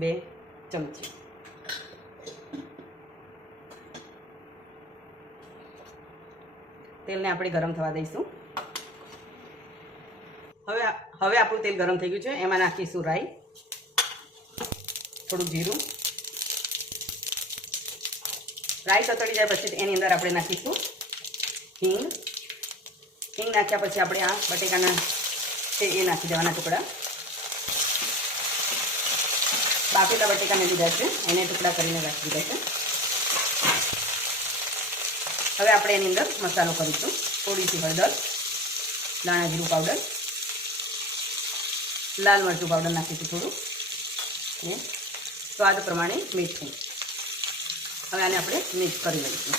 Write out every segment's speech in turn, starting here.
2 ચમચી. તેલને આપણે ગરમ થવા દઈશું. હવે આપણું તેલ ગરમ થઈ ગયું છે. એમાં નાખીશું રાઈ, થોડું જીરું. રાઈ તતડી જાય પછી એની અંદર આપણે નાખીશું હિંગ. હિંગ નાખ્યા પછી આપણે આ બટેકાના છે એ નાખી દેવાના ટુકડા. બાફેલા બટેકા મેં લીધા છે, એને ટુકડા કરીને રાખી દીધા છે. હવે આપણે એની અંદર મસાલો કરીશું. થોડીસી હળદર, ધાણા જીરું પાવડર, લાલ મરચું પાવડર નાખીશું થોડું, અને સ્વાદ પ્રમાણે મીઠું. હવે આને આપણે મિક્સ કરી લઈશું.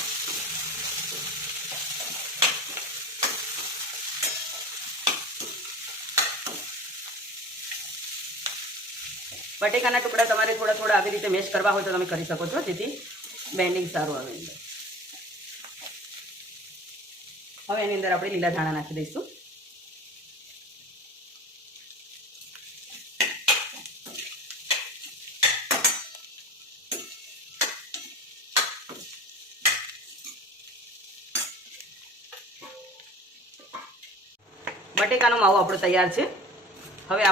બટેકાના ટુકડા તમારે થોડા થોડા આવી રીતે મેશ કરવા હોય તો તમે કરી શકો છો, જેથી બેન્ડિંગ સારું આવે અંદર. હવે એની અંદર આપણે લીલા ધાણા નાખી દઈશું. બટેકાનો માવો આપણો તૈયાર છે. હવે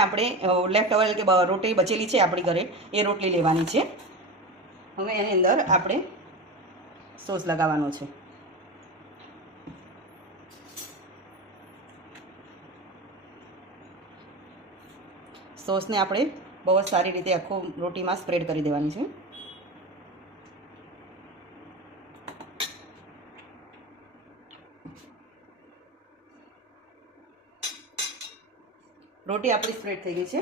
આપણે લેફ્ટ ઓવર કે રોટલી બચેલી છે આપણી ઘરે, એ રોટલી લેવાની છે. હવે એની અંદર આપણે સોસ લગાવવાનો છે. સોસને આપણે બહુ જ સારી રીતે આખો રોટીમાં સ્પ્રેડ કરી દેવાની છે. રોટી આપણી સ્પ્રેડ થઈ ગઈ છે.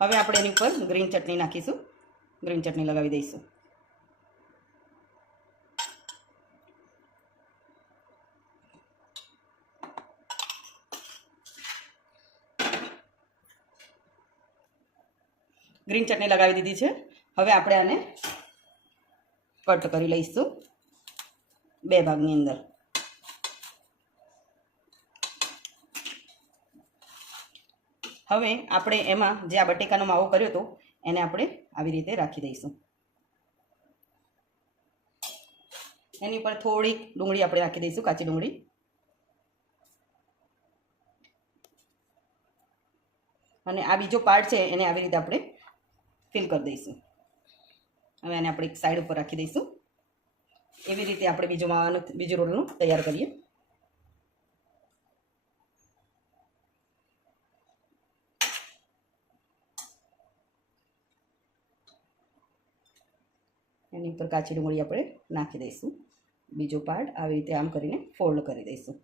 હવે આપણે એની ઉપર ગ્રીન ચટણી નાખીશું. ગ્રીન ચટણી લગાવી દઈશું. ગ્રીન ચટણી લગાવી દીધી છે. હવે આપણે આને કટ કરી લઈશું 2 ભાગની અંદર. હવે આપણે એમાં જે આ બટેકાનો માવો કર્યો હતો એને આપણે આવી રીતે રાખી દઈશું. એની ઉપર થોડીક ડુંગળી આપણે રાખી દઈશું, કાચી ડુંગળી. અને આ બીજો પાર્ટ છે એને આવી રીતે આપણે ફિલ કરી દઈશું. હવે આને આપણે એક સાઈડ ઉપર રાખી દઈશું. એવી રીતે આપણે બીજો રોલનું તૈયાર કરીએ. એની ઉપર કાચી ડુંગળી આપણે નાખી દઈશું. બીજો પાર્ટ આવી રીતે આમ કરીને ફોલ્ડ કરી દઈશું.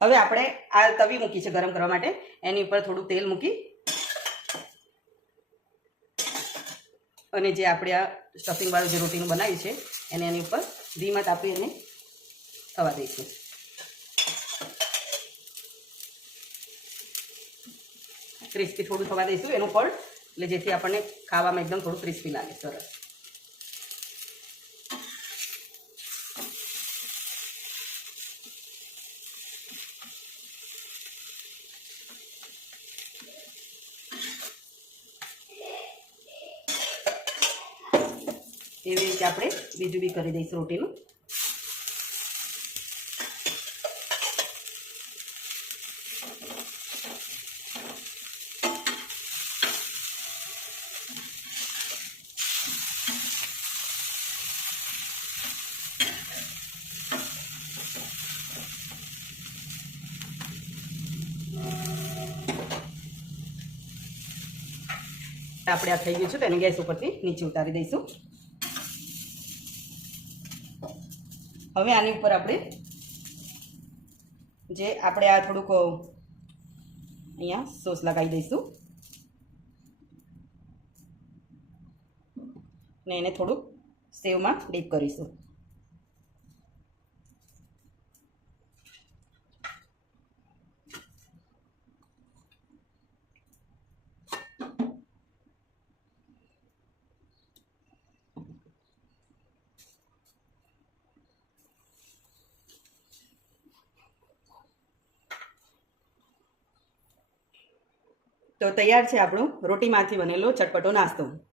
હવે આપણે આ તવી મૂકી છે ગરમ કરવા માટે. એની ઉપર થોડું તેલ મૂકી અને જે આપણે આ સ્ટફિંગ વાળું જે રોટીનું બનાવ્યું છે એને એની ઉપર ધીમા તાપી અને થવા દઈશું. ક્રિસ્પી થોડું થવા દઈશું એનું પડ, એટલે જેથી આપણને ખાવામાં એકદમ થોડું ક્રિસ્પી લાગે. સરસ. એવી રીતે આપણે બીજું બી કરી દઈશું રોટીનું. આપણે આ થઈ ગયું છે તો એને ગેસ ઉપરથી નીચે ઉતારી દઈશું. હવે આની ઉપર આપણે આ થોડુંક અહીંયા સોસ લગાવી દઈશું ને એને થોડુંક સેવમાં ડીપ કરીશું. તો તૈયાર છે આપણો રોટીમાંથી બનેલો ચટપટો નાસ્તો.